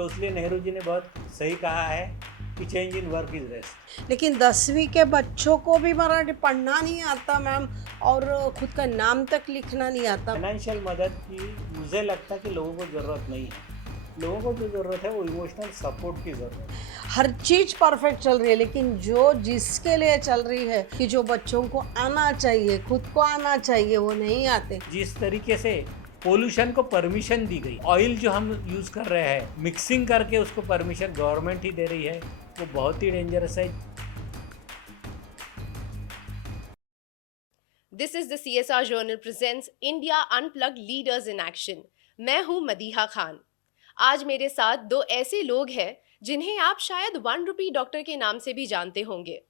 तो इसलिए नेहरू जी ने बहुत सही कहा है कि change in work is best. लेकिन 10वीं के बच्चों को भी मराठी पढ़ना नहीं आता मैम, और खुद का नाम तक लिखना नहीं आता। फाइनेंशियल मदद की मुझे लगता है कि लोगों को ज़रूरत नहीं है। लोगों को जो ज़रूरत है वो इमोशनल सपोर्ट की ज़रूरत है। हर चीज परफेक्ट चल रही है, लेकिन जो जिसके लिए चल रही है कि जो बच्चों को आना चाहिए, खुद को आना चाहिए, वो नहीं आते। जिस तरीके से पोल्यूशन को परमिशन दी गई, ऑयल जो हम यूज़ कर रहे हैं मिक्सिंग करके उसको परमिशन गवर्नमेंट ही दे रही है, वो बहुत ही डेंजरस है। This is the CSR journal presents India unplugged leaders in action. मैं हूं मदीहा खान। आज मेरे साथ दो ऐसे लोग हैं जिन्हें आप शायद 1 रुपी डॉक्टर के नाम से भी जानते होंगे,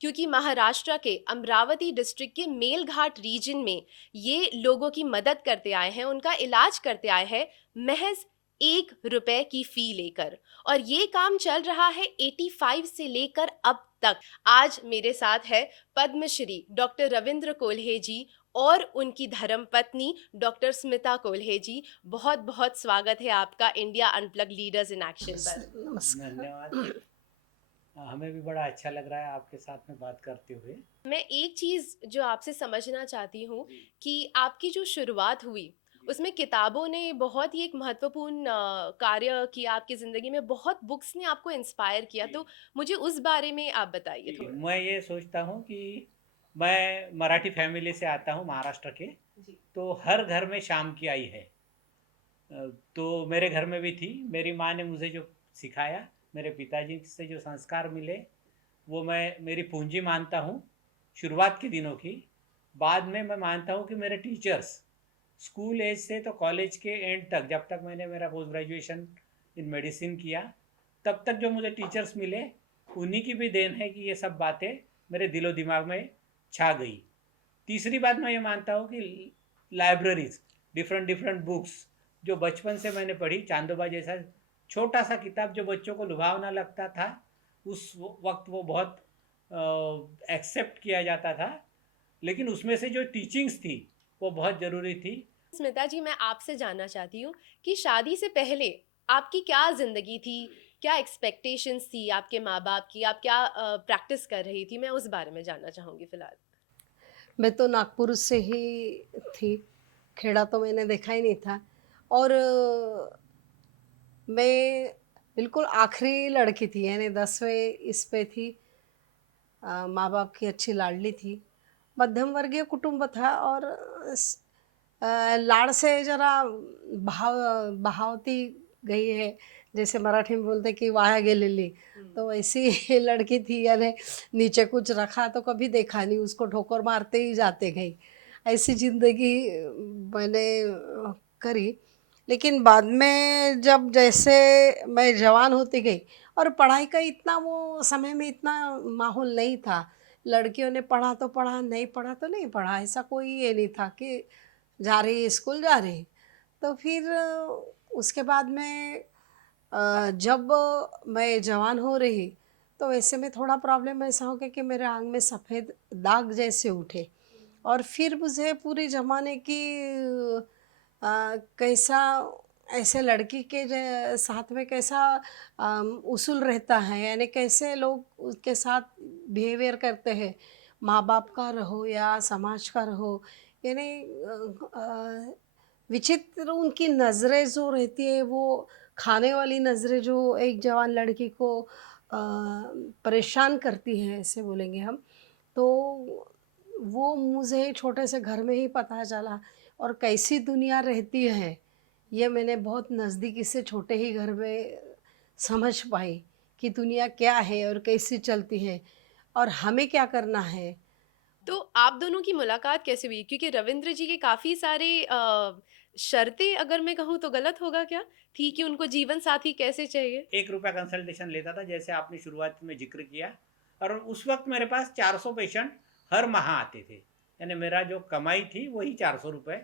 क्योंकि महाराष्ट्र के अमरावती डिस्ट्रिक्ट के मेलघाट रीजन में ये लोगों की मदद करते आए हैं, उनका इलाज करते आए हैं महज 1 रुपए की फी लेकर। और ये काम चल रहा है 85 से लेकर अब तक। आज मेरे साथ है पद्मश्री डॉक्टर रविंद्र कोल्हे जी और उनकी धर्मपत्नी डॉक्टर स्मिता कोल्हे जी। बहुत बहुत स्वागत है आपका India unplug leaders in action पर। नमस्कार। धन्यवाद। हमें भी बड़ा अच्छा लग रहा है आपके साथ में बात करते हुए। मैं एक चीज जो आपसे समझना चाहती हूँ कि आपकी जो शुरुआत हुई उसमें किताबों ने बहुत ही एक महत्वपूर्ण कार्य किया आपकी जिंदगी में, बहुत बुक्स ने आपको इंस्पायर किया, तो मुझे उस बारे में आप बताइए थोड़ा। मैं ये सोचता हूँ कि मैं मराठी फैमिली से आता हूँ, महाराष्ट्र के। जी। तो हर घर में शाम की आई है। तो मेरे घर में भी थी। मेरी माँ ने मुझे जो सिखाया, मेरे पिताजी से जो संस्कार मिले, वो मैं मेरी पूंजी मानता हूँ शुरुआत के दिनों की। बाद में मैं मानता हूँ कि मेरे टीचर्स, स्कूल एज से तो कॉलेज के एंड तक, जब तक मैंने मेरा पोस्ट ग्रेजुएशन इन मेडिसिन किया, तब तक जो मुझे टीचर्स मिले, उन्हीं की भी देन है कि ये सब बातें मेरे दिलो दिमाग में छा गई। तीसरी बात मैं ये मानता हूँ कि लाइब्रेरीज, डिफरेंट डिफरेंट बुक्स जो बचपन से मैंने पढ़ी, चांदोबा जैसा छोटा सा किताब जो बच्चों को लुभावना लगता था, उस वक्त वो बहुत एक्सेप्ट किया जाता था, लेकिन उसमें से जो टीचिंग्स थी वो बहुत ज़रूरी थी। स्मिता जी, मैं आपसे जानना चाहती हूँ कि शादी से पहले आपकी क्या जिंदगी थी, क्या एक्सपेक्टेशंस थी आपके माँ बाप की, आप क्या प्रैक्टिस कर रही थी, मैं उस बारे में जानना चाहूंगी फिलहाल। मैं तो नागपुर से ही थी, खेड़ा तो मैंने देखा ही नहीं था। और मैं बिल्कुल आखिरी लड़की थी, यानी 10वें इस पे थी। माँ बाप की अच्छी लाडली थी। मध्यम वर्गीय कुटुंब था, और लाड़ से जरा भाव बहावती गई है, जैसे मराठी में बोलते कि वाया गेलेली। तो वैसी लड़की थी, यानी नीचे कुछ रखा तो कभी देखा नहीं, उसको ठोकर मारते ही जाते गई। ऐसी ज़िंदगी मैंने करी। लेकिन बाद में जब जैसे मैं जवान होती गई, और पढ़ाई का इतना वो समय में इतना माहौल नहीं था। लड़कियों ने पढ़ा तो पढ़ा, नहीं पढ़ा तो नहीं पढ़ा, ऐसा कोई ये नहीं था कि जा रही स्कूल जा रही। तो फिर उसके बाद में जब मैं जवान हो रही, तो वैसे में थोड़ा प्रॉब्लम ऐसा हो गया कि मेरे आंग में सफ़ेद दाग जैसे उठे। और फिर मुझे पूरे ज़माने की कैसा ऐसे लड़की के साथ में कैसा उसूल रहता है, यानी कैसे लोग उसके साथ बिहेवियर करते हैं, माँ बाप का रहो या समाज का रहो, यानी विचित्र उनकी नज़रें जो रहती है, वो खाने वाली नज़रें जो एक जवान लड़की को परेशान करती हैं, ऐसे बोलेंगे हम। तो वो मुझे छोटे से घर में ही पता चला, और कैसी दुनिया रहती है, ये मैंने बहुत नज़दीकी से छोटे ही घर में समझ पाई कि दुनिया क्या है और कैसी चलती है, और हमें क्या करना है। तो आप दोनों की मुलाकात कैसे हुई, क्योंकि रविंद्र जी के काफी सारे शर्तें, अगर मैं कहूँ तो गलत होगा क्या, थी कि उनको जीवन साथी कैसे चाहिए। 1 रुपया कंसल्टेशन लेता था, जैसे आपने शुरुआत में जिक्र किया। और उस वक्त मेरे पास 400 पेशेंट हर माह आते थे, यानी मेरा जो कमाई थी वही 400 रुपये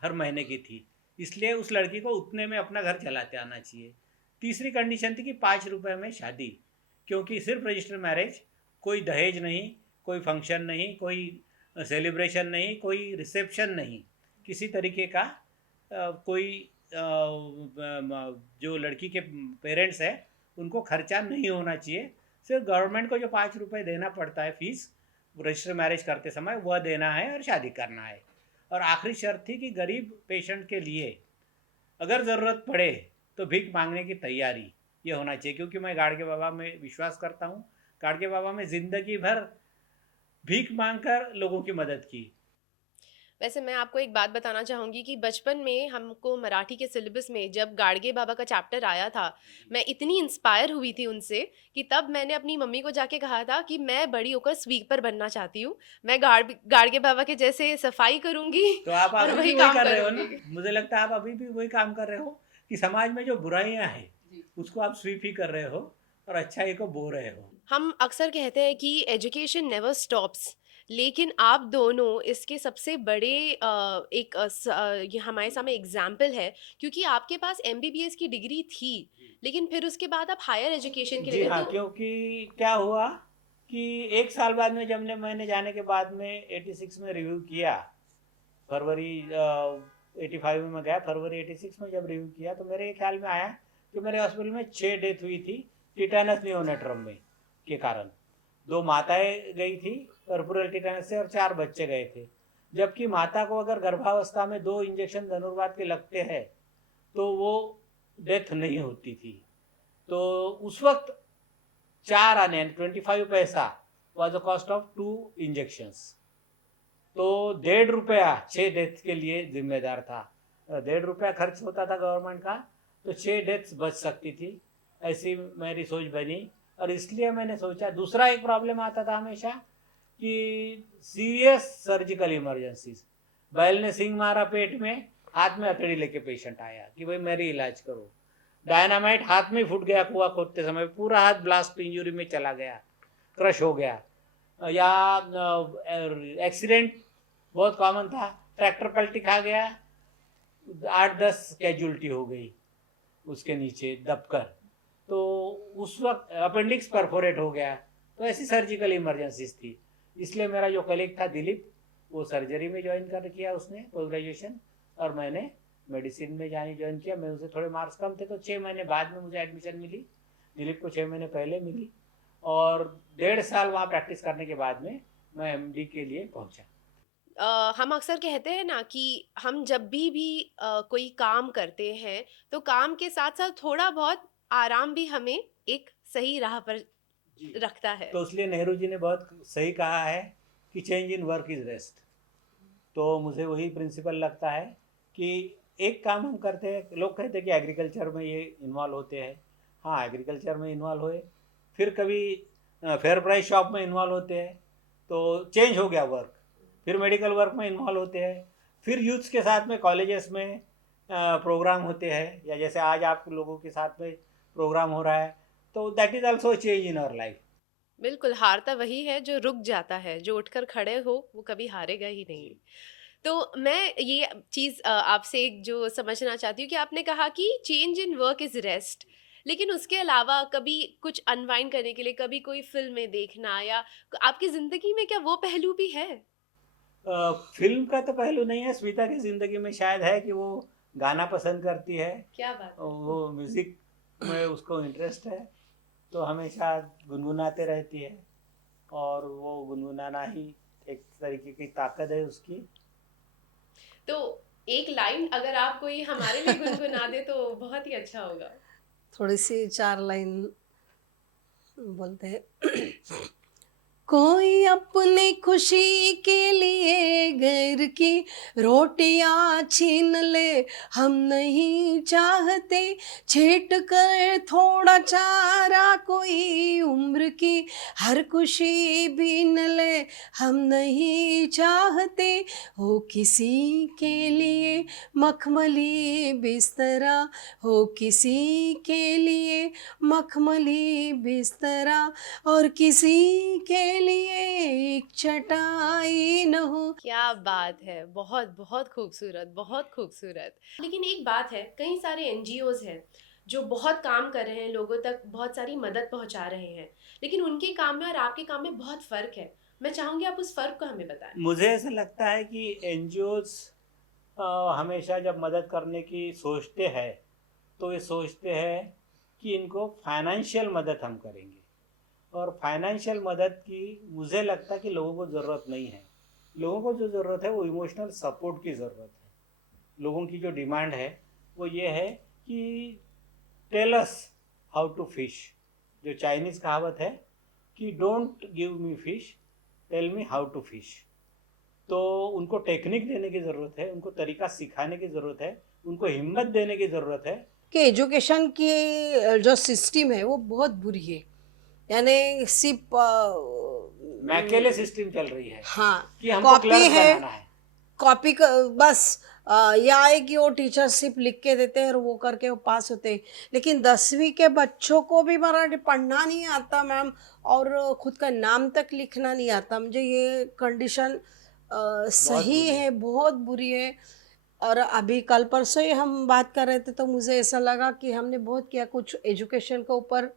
हर महीने की थी। इसलिए उस लड़की को उतने में अपना घर चलाते आना चाहिए। तीसरी कंडीशन थी कि 5 रुपये में शादी, क्योंकि सिर्फ रजिस्टर मैरिज, कोई दहेज नहीं, कोई फंक्शन नहीं, कोई सेलिब्रेशन नहीं, कोई रिसेप्शन नहीं, किसी तरीके का कोई जो लड़की के पेरेंट्स हैं उनको खर्चा नहीं होना चाहिए, सिर्फ गवर्नमेंट को जो 5 रुपए देना पड़ता है फीस रजिस्टर मैरिज करते समय वह देना है और शादी करना है। और आखिरी शर्त थी कि गरीब पेशेंट के लिए अगर ज़रूरत पड़े तो भीख मांगने की तैयारी ये होना चाहिए, क्योंकि मैं गाड़गे बाबा में विश्वास करता हूँ। गाड़गे बाबा में ज़िंदगी भर भीख मांगकर लोगों की मदद की। वैसे मैं आपको एक बात बताना चाहूँगी कि बचपन में हमको मराठी के सिलेबस में जब गाड़गे बाबा का चैप्टर आया था, मैं इतनी इंस्पायर हुई थी उनसे कि तब मैंने अपनी मम्मी को जाके कहा था कि मैं बड़ी होकर स्वीपर बनना चाहती हूँ। मैं गाड़गे बाबा के जैसे सफाई करूँगी तो आप और अभी वही भी वही काम कर रहे हो ना, करूँगी। मुझे लगता है आप अभी भी वही काम कर रहे हो कि समाज में जो बुराइयां हैं उसको आप स्वीप ही कर रहे हो और अच्छाई को बो रहे हो। हम अक्सर कहते हैं कि एजुकेशन नेवर स्टॉप्स, लेकिन आप दोनों इसके सबसे बड़े ये हमारे सामने एग्जाम्पल है, क्योंकि आपके पास एमबीबीएस की डिग्री थी, लेकिन फिर उसके बाद आप हायर एजुकेशन के जी लिए गए। हाँ, तो क्योंकि क्या हुआ कि 1 साल बाद में जब मैंने जाने के बाद में 86 में रिव्यू किया, फरवरी 85 में मैं गया, फरवरी 86 में जब रिव्यू किया तो मेरे ख्याल में आया कि मेरे हॉस्पिटल में 6 डेथ हुई थी टिटेनस नियोनेट्रम में के कारण। 2 माताएं गई थी पर्पुरल टिटेनस से और 4 बच्चे गए थे। जबकि माता को अगर गर्भावस्था में 2 इंजेक्शन धनुर्वात के लगते हैं तो वो डेथ नहीं होती थी। तो उस वक्त 4 आने 25 पैसा was the cost of 2 injections. तो 1.5 रुपया 6 डेथ के लिए जिम्मेदार था। 1.5 रुपया खर्च होता था गवर्नमेंट का तो 6 डेथ्स बच सकती थी, ऐसी मेरी सोच बनी। और इसलिए मैंने सोचा, दूसरा एक प्रॉब्लम आता था हमेशा कि सीरियस सर्जिकल इमरजेंसीज, बैल ने सिंग मारा पेट में, हाथ में हथेली लेके पेशेंट आया कि भाई मेरी इलाज करो, डायनामाइट हाथ में फूट गया कुआं खोदते समय, पूरा हाथ ब्लास्ट इंजरी में चला गया, क्रश हो गया, या एक्सीडेंट बहुत कॉमन था, ट्रैक्टर पलटी खा गया, 8-10 कैजुअलिटी हो गई उसके नीचे दबकर, तो उस वक्त अपेंडिक्स परफोरेट हो गया। तो ऐसी सर्जिकल इमरजेंसीज थी। इसलिए मेरा जो कलीग था दिलीप, वो सर्जरी में ज्वाइन कर किया उसने पोस्ट ग्रेजुएशन, और मैंने मेडिसिन में ज्वाइन किया। मैं उसे थोड़े मार्क्स कम थे तो 6 महीने बाद में मुझे एडमिशन मिली, दिलीप को 6 महीने पहले मिली, और 1.5 साल वहाँ प्रैक्टिस करने के बाद में मैं एमडी के लिए पहुँचा। हम अक्सर कहते हैं ना कि हम जब भी कोई काम करते हैं तो काम के साथ साथ थोड़ा बहुत आराम भी हमें एक सही राह पर जी, रखता है। तो इसलिए नेहरू जी ने बहुत सही कहा है कि change in work is rest. तो मुझे वही प्रिंसिपल लगता है कि एक काम हम करते हैं, लोग कहते हैं कि एग्रीकल्चर में ये इन्वॉल्व होते हैं, हाँ एग्रीकल्चर में इन्वॉल्व हुए, फिर कभी फेयर प्राइस शॉप में इन्वॉल्व होते हैं तो चेंज हो गया वर्क, फिर मेडिकल वर्क में इन्वॉल्व होते हैं, फिर यूथ्स के साथ में कॉलेजेस में प्रोग्राम होते हैं, या जैसे आज आप लोगों के साथ में प्रोग्राम हो रहा है, तो that is also change in our life. बिल्कुल, हारता वही है जो रुक जाता है, जो उठकर खड़े हो वो कभी हारेगा ही नहीं। तो मैं ये चीज़ आपसे एक जो समझना चाहती हूँ कि आपने कहा कि change in work is rest, लेकिन उसके अलावा कभी कुछ अनवाइंड करने के लिए कभी कोई फ़िल्में देखना या आपकी ज़िंदगी में क्या वो पहलू भी है? फिल्म का तो पहलू नहीं है, स्मिता की ज़िंदगी में शायद है कि वो गाना पसंद करती है, क्या बात है! वो म्यूज़िक में उसको इंटरेस्ट है, तो हमेशा गुनगुनाते रहती है, और वो गुनगुनाना ही एक तरीके की ताकत है उसकी। तो एक लाइन अगर आप कोई हमारे लिए गुनगुना दें तो बहुत ही अच्छा होगा। थोड़ी सी 4 लाइन बोलते हैं। कोई अपनी खुशी के लिए गैर की रोटियां छीन ले, हम नहीं चाहते छीट कर थोड़ा चारा कोई उम्र की हर खुशी बीन ले, हम नहीं चाहते हो किसी के लिए मखमली बिस्तरा, हो किसी के लिए मखमली बिस्तरा, और किसी के लिए एक चटाई न हो। क्या बात है! बहुत, बहुत खूबसूरत, बहुत खूबसूरत। लेकिन एक बात है, कई सारे एनजीओज़ हैं, जो बहुत काम कर रहे हैं, लोगों तक बहुत सारी मदद पहुँचा रहे हैं, लेकिन उनके काम में और आपके काम में बहुत फ़र्क है। मैं चाहूँगी आप उस फ़र्क को हमें बताएँ। मुझे ऐसा लगता है कि एनजीओज हमेशा जब मदद करने की सोचते हैं तो ये सोचते हैं कि इनको फाइनेंशियल मदद हम करेंगे, और फाइनेंशियल मदद की मुझे लगता है कि लोगों को ज़रूरत नहीं है। लोगों को जो ज़रूरत है वो इमोशनल सपोर्ट की ज़रूरत है। लोगों की जो डिमांड है वो ये है कि tell us how to fish. जो चाइनीज़ कहावत है कि don't give me fish, tell me how to fish. तो उनको टेक्निक देने की ज़रूरत है, उनको तरीका सिखाने की ज़रूरत है, उनको हिम्मत देने की ज़रूरत है। कि एजुकेशन की जो सिस्टम है वो बहुत बुरी है, यानी सिर्फ मैकेले सिस्टम चल रही है हाँ, कि हमको कॉपी क्लर्क है, बनाना है। कॉपी बस या है कि वो टीचर सिर्फ लिख के देते हैं और वो करके वो पास होते हैं। लेकिन 10वीं के बच्चों को भी मराठी पढ़ना नहीं आता मैम, और खुद का नाम तक लिखना नहीं आता। मुझे ये कंडीशन बहुत सही बुरी है। है, बहुत बुरी है। और अभी कल परसों ही हम बात कर रहे थे तो मुझे ऐसा लगा कि हमने बहुत किया कुछ एजुकेशन के ऊपर,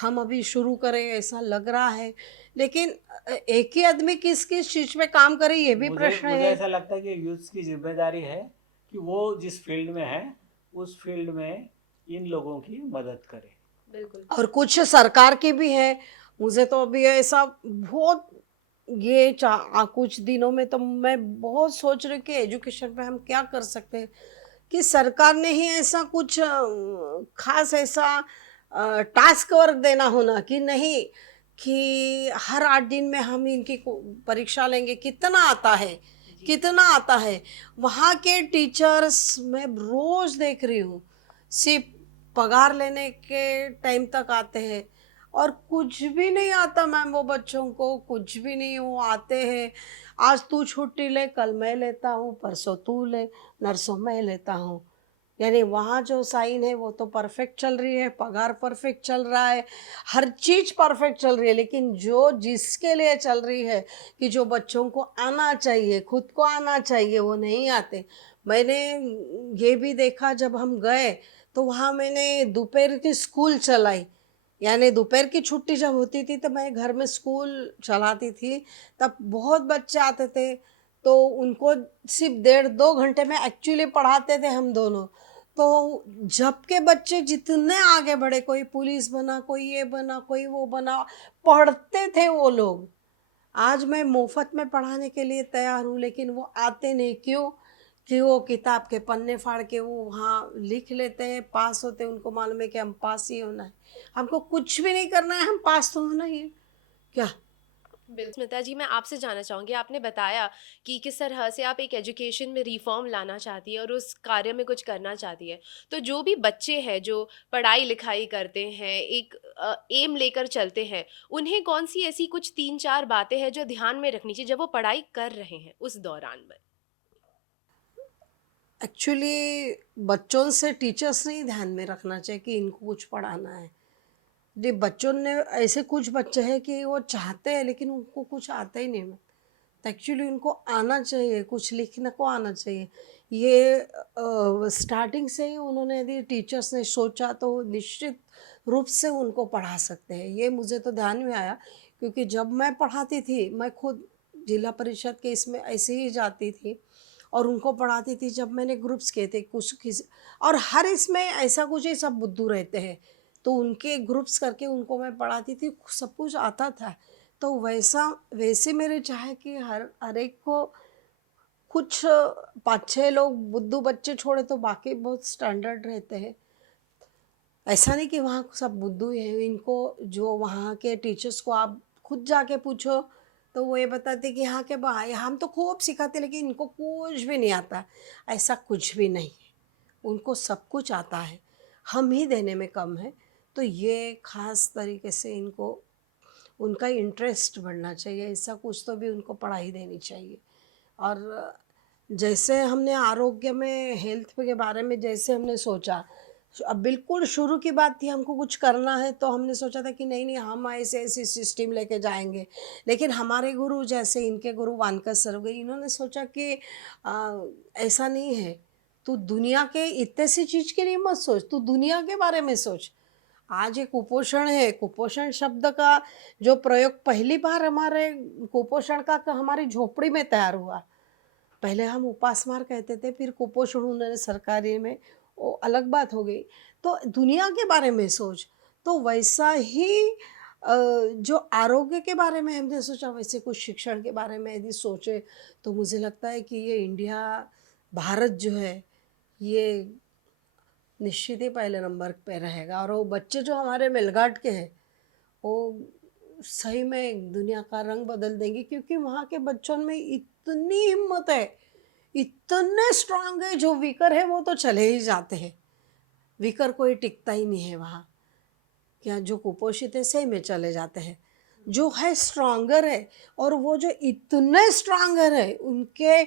हम अभी शुरू करें ऐसा लग रहा है। लेकिन एक ही आदमी किस किस चीज़ पे काम करे ये भी मुझे प्रश्न मुझे है। ऐसा लगता है कि यूथ की जिम्मेदारी है कि वो जिस फील्ड में है उस फील्ड में इन लोगों की मदद करे। बिल्कुल। और कुछ सरकार की भी है। मुझे तो अभी ऐसा बहुत ये कुछ दिनों में तो मैं बहुत सोच रही हूँ कि एजुकेशन पे हम क्या कर सकते हैं, कि सरकार ने ही ऐसा कुछ खास ऐसा टास्क वर्क देना होना कि नहीं, कि हर 8 दिन में हम इनकी परीक्षा लेंगे, कितना आता है, कितना आता है। वहाँ के टीचर्स मैं रोज़ देख रही हूँ, सिर्फ पगार लेने के टाइम तक आते हैं और कुछ भी नहीं आता मैम, वो बच्चों को कुछ भी नहीं। वो आते हैं, आज तू छुट्टी ले, कल मैं लेता हूँ, परसों तू ले, नरसों मैं लेता हूँ। यानी वहाँ जो साइन है वो तो परफेक्ट चल रही है, पगार परफेक्ट चल रहा है, हर चीज़ परफेक्ट चल रही है। लेकिन जो जिसके लिए चल रही है कि जो बच्चों को आना चाहिए, खुद को आना चाहिए, वो नहीं आते। मैंने ये भी देखा जब हम गए तो वहाँ मैंने दोपहर की स्कूल चलाई, यानी दोपहर की छुट्टी जब होती थी तो मैं घर में स्कूल चलाती थी। तब बहुत बच्चे आते थे तो उनको सिर्फ 1.5-2 घंटे में एक्चुअली पढ़ाते थे हम दोनों। तो जब के बच्चे जितने आगे बढ़े, कोई पुलिस बना, कोई ये बना, कोई वो बना, पढ़ते थे वो लोग। आज मैं मुफ्त में पढ़ाने के लिए तैयार हूँ लेकिन वो आते नहीं, क्यों? कि वो किताब के पन्ने फाड़ के वो वहाँ लिख लेते हैं, पास होते हैं, उनको मालूम है कि हम पास ही होना है। हमको कुछ भी नहीं करना है, हम पास तो होना ही है। क्या? बिल्कुल स्मिता जी, मैं आपसे जानना चाहूँगी, आपने बताया कि किस तरह से आप एक एजुकेशन में रिफॉर्म लाना चाहती है और उस कार्य में कुछ करना चाहती है। तो जो भी बच्चे हैं जो पढ़ाई लिखाई करते हैं, एक एम लेकर चलते हैं, उन्हें कौन सी ऐसी कुछ 3-4 बातें हैं जो ध्यान में रखनी चाहिए जब वो पढ़ाई कर रहे हैं उस दौरान में? एक्चुअली बच्चों से टीचर्स ने ही ध्यान में रखना चाहिए कि इनको कुछ पढ़ाना है। जी, बच्चों ने ऐसे कुछ बच्चे हैं कि वो चाहते हैं लेकिन उनको कुछ आता ही नहीं है। तो एक्चुअली उनको आना चाहिए, कुछ लिखने को आना चाहिए। ये स्टार्टिंग से ही उन्होंने यदि टीचर्स ने सोचा तो निश्चित रूप से उनको पढ़ा सकते हैं। ये मुझे तो ध्यान में आया क्योंकि जब मैं पढ़ाती थी, मैं खुद जिला परिषद के इसमें ऐसे ही जाती थी और उनको पढ़ाती थी। जब मैंने ग्रुप्स किए थे कुछ किसी, और हर इसमें ऐसा कुछ ही सब बुद्धू रहते हैं, तो उनके ग्रुप्स करके उनको मैं पढ़ाती थी, सब कुछ आता था। तो वैसे मेरे चाहे कि हर हर एक को कुछ 5-6 लोग बुद्धू बच्चे छोड़े तो बाकी बहुत स्टैंडर्ड रहते हैं। ऐसा नहीं कि वहाँ सब बुद्धू ही हैं। इनको जो वहाँ के टीचर्स को आप खुद जाके पूछो तो वो ये बताते कि यहाँ के हम तो खूब सिखाते लेकिन इनको कुछ भी नहीं आता। ऐसा कुछ भी नहीं है, उनको सब कुछ आता है, हम ही देने में कम है। तो ये खास तरीके से इनको उनका इंटरेस्ट बढ़ना चाहिए, ऐसा कुछ तो भी उनको पढ़ाई देनी चाहिए। और जैसे हमने आरोग्य में हेल्थ के बारे में जैसे हमने सोचा, अब बिल्कुल शुरू की बात थी, हमको कुछ करना है तो हमने सोचा था कि नहीं नहीं हम ऐसे ऐसी सिस्टम लेके जाएंगे। लेकिन हमारे गुरु जैसे इनके गुरु वानकर सर गए, इन्होंने सोचा कि ऐसा नहीं है, तू दुनिया के इतने सी चीज़ के लिए मत सोच, तू दुनिया के बारे में सोच। आज एक कुपोषण है, कुपोषण शब्द का जो प्रयोग पहली बार हमारे कुपोषण का हमारी झोपड़ी में तैयार हुआ, पहले हम उपासमार कहते थे, फिर कुपोषण उन्होंने सरकारी में, वो अलग बात हो गई। तो दुनिया के बारे में सोच, तो वैसा ही जो आरोग्य के बारे में हमने सोचा, वैसे कुछ शिक्षण के बारे में यदि सोचे, तो मुझे लगता है कि ये इंडिया, भारत जो है, ये निश्चित ही पहले नंबर पे रहेगा। और वो बच्चे जो हमारे मेलघाट के हैं, वो सही में दुनिया का रंग बदल देंगे, क्योंकि वहाँ के बच्चों में इतनी हिम्मत है, इतने स्ट्रांग है। जो वीकर है वो तो चले ही जाते हैं, वीकर कोई टिकता ही नहीं है वहाँ। क्या जो कुपोषित है सही में चले जाते हैं, जो है स्ट्रांगर है। और वो जो इतने स्ट्रांगर है, उनके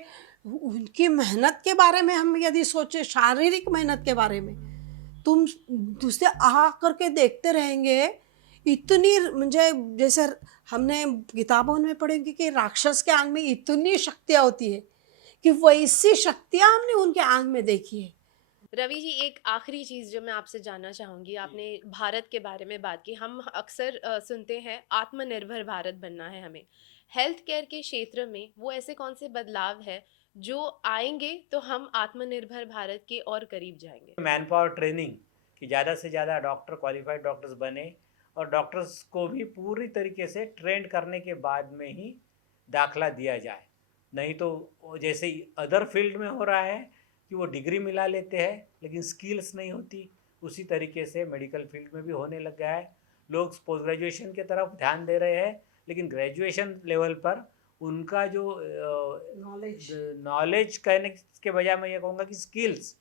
उनकी मेहनत के बारे में हम यदि सोचे, शारीरिक मेहनत के बारे में, तुम दूसरे आ करके देखते रहेंगे। इतनी म्हणजे जैसे हमने किताबों में पढ़ेंगे कि राक्षस के आंग में इतनी शक्तियाँ होती है, कि वैसी शक्तियाँ हमने उनके आंग में देखी है। रवि जी, एक आखिरी चीज़ जो मैं आपसे जानना चाहूँगी, आपने भारत के बारे में बात की। हम अक्सर सुनते हैं आत्मनिर्भर भारत बनना है हमें। हेल्थ केयर के क्षेत्र में वो ऐसे कौन से बदलाव है जो आएंगे तो हम आत्मनिर्भर भारत के और करीब जाएंगे? मैन पावर ट्रेनिंग, कि ज़्यादा से ज़्यादा डॉक्टर, क्वालिफाइड डॉक्टर्स बने, और डॉक्टर्स को भी पूरी तरीके से ट्रेंड करने के बाद में ही दाखला दिया जाए। नहीं तो वो जैसे अदर फील्ड में हो रहा है कि वो डिग्री मिला लेते हैं लेकिन स्किल्स नहीं होती, उसी तरीके से मेडिकल फील्ड में भी होने लग गया है। लोग पोस्ट ग्रेजुएशन की तरफ ध्यान दे रहे हैं, लेकिन ग्रेजुएशन लेवल पर उनका जो नॉलेज कहने के बजाय मैं ये कहूँगा कि स्किल्स,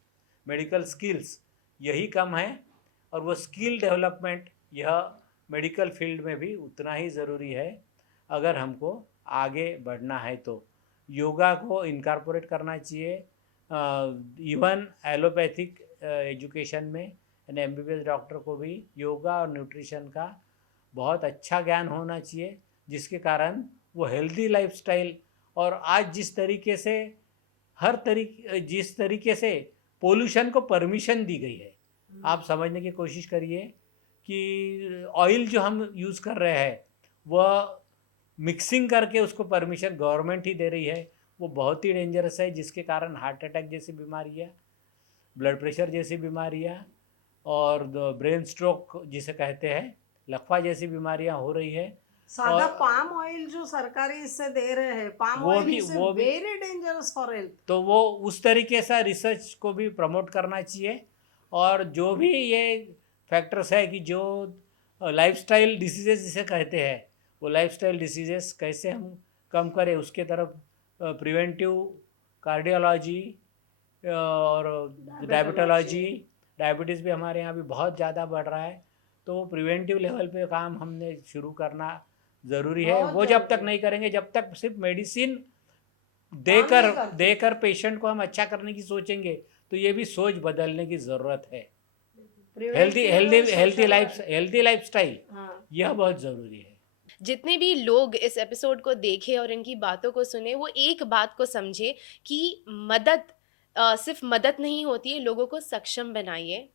मेडिकल स्किल्स यही कम है। और वो स्किल डेवलपमेंट यह मेडिकल फील्ड में भी उतना ही ज़रूरी है अगर हमको आगे बढ़ना है। तो योगा को इनकॉर्पोरेट करना चाहिए। इवन एलोपैथिक एजुकेशन में यानी एमबीबीएस डॉक्टर को भी योगा और न्यूट्रिशन का बहुत अच्छा ज्ञान होना चाहिए, जिसके कारण वो हेल्दी लाइफस्टाइल, और आज जिस तरीके से पोल्यूशन को परमिशन दी गई है, आप समझने की कोशिश करिए कि ऑयल जो हम यूज़ कर रहे हैं वह मिक्सिंग करके उसको परमिशन गवर्नमेंट ही दे रही है। वो बहुत ही डेंजरस है, जिसके कारण हार्ट अटैक जैसी बीमारियाँ, ब्लड प्रेशर जैसी बीमारियाँ, और ब्रेन स्ट्रोक जिसे कहते हैं, लकवा जैसी बीमारियाँ हो रही है। सादा और पाम ऑयल जो सरकारी इससे दे रहे हैं, पाम वो ऑयल भी इज वो भी वेरी डेंजरस फॉर हेल्थ। तो वो उस तरीके से रिसर्च को भी प्रमोट करना चाहिए। और जो भी ये फैक्टर्स है कि जो लाइफस्टाइल डिसीजेस जिसे कहते हैं, वो लाइफस्टाइल डिसीजेस कैसे हम कम करें, उसके तरफ प्रिवेंटिव कार्डियोलॉजी और डायबिटोलॉजी, डायबिटीज़ भी हमारे यहाँ भी बहुत ज़्यादा बढ़ रहा है। तो प्रिवेंटिव लेवल पे काम हमने शुरू करना ज़रूरी है। बहुत वो जब तक जरूरी नहीं करेंगे, जब तक सिर्फ मेडिसिन काम नहीं करते। देकर पेशेंट को हम अच्छा करने की सोचेंगे, तो ये भी सोच बदलने की ज़रूरत है। हेल्दी लाइफस्टाइल, हाँ। यह बहुत ज़रूरी है। जितने भी लोग इस एपिसोड को देखे और इनकी बातों को सुने, वो एक बात को समझे कि मदद सिर्फ मदद नहीं होती है, लोगों को सक्षम बनाइए।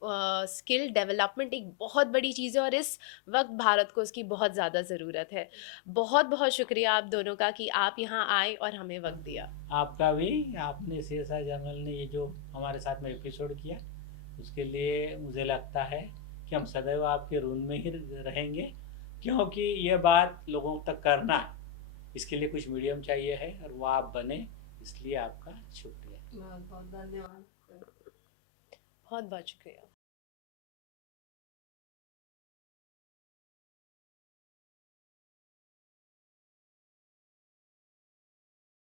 स्किल डेवलपमेंट एक बहुत बड़ी चीज़ है और इस वक्त भारत को उसकी बहुत ज़्यादा ज़रूरत है। बहुत बहुत शुक्रिया आप दोनों का कि आप यहाँ आए और हमें वक्त दिया। आपका भी, आपने CSR जर्नल ने ये जो हमारे साथ में एपिसोड किया, उसके लिए मुझे लगता है कि हम सदैव आपके ऋण में ही रहेंगे, क्योंकि ये बात लोगों तक करना, इसके लिए कुछ मीडियम चाहिए है, और वो आप बने, इसलिए आपका शुक्रिया। बहुत बहुत धन्यवाद। बहुत बहुत शुक्रिया।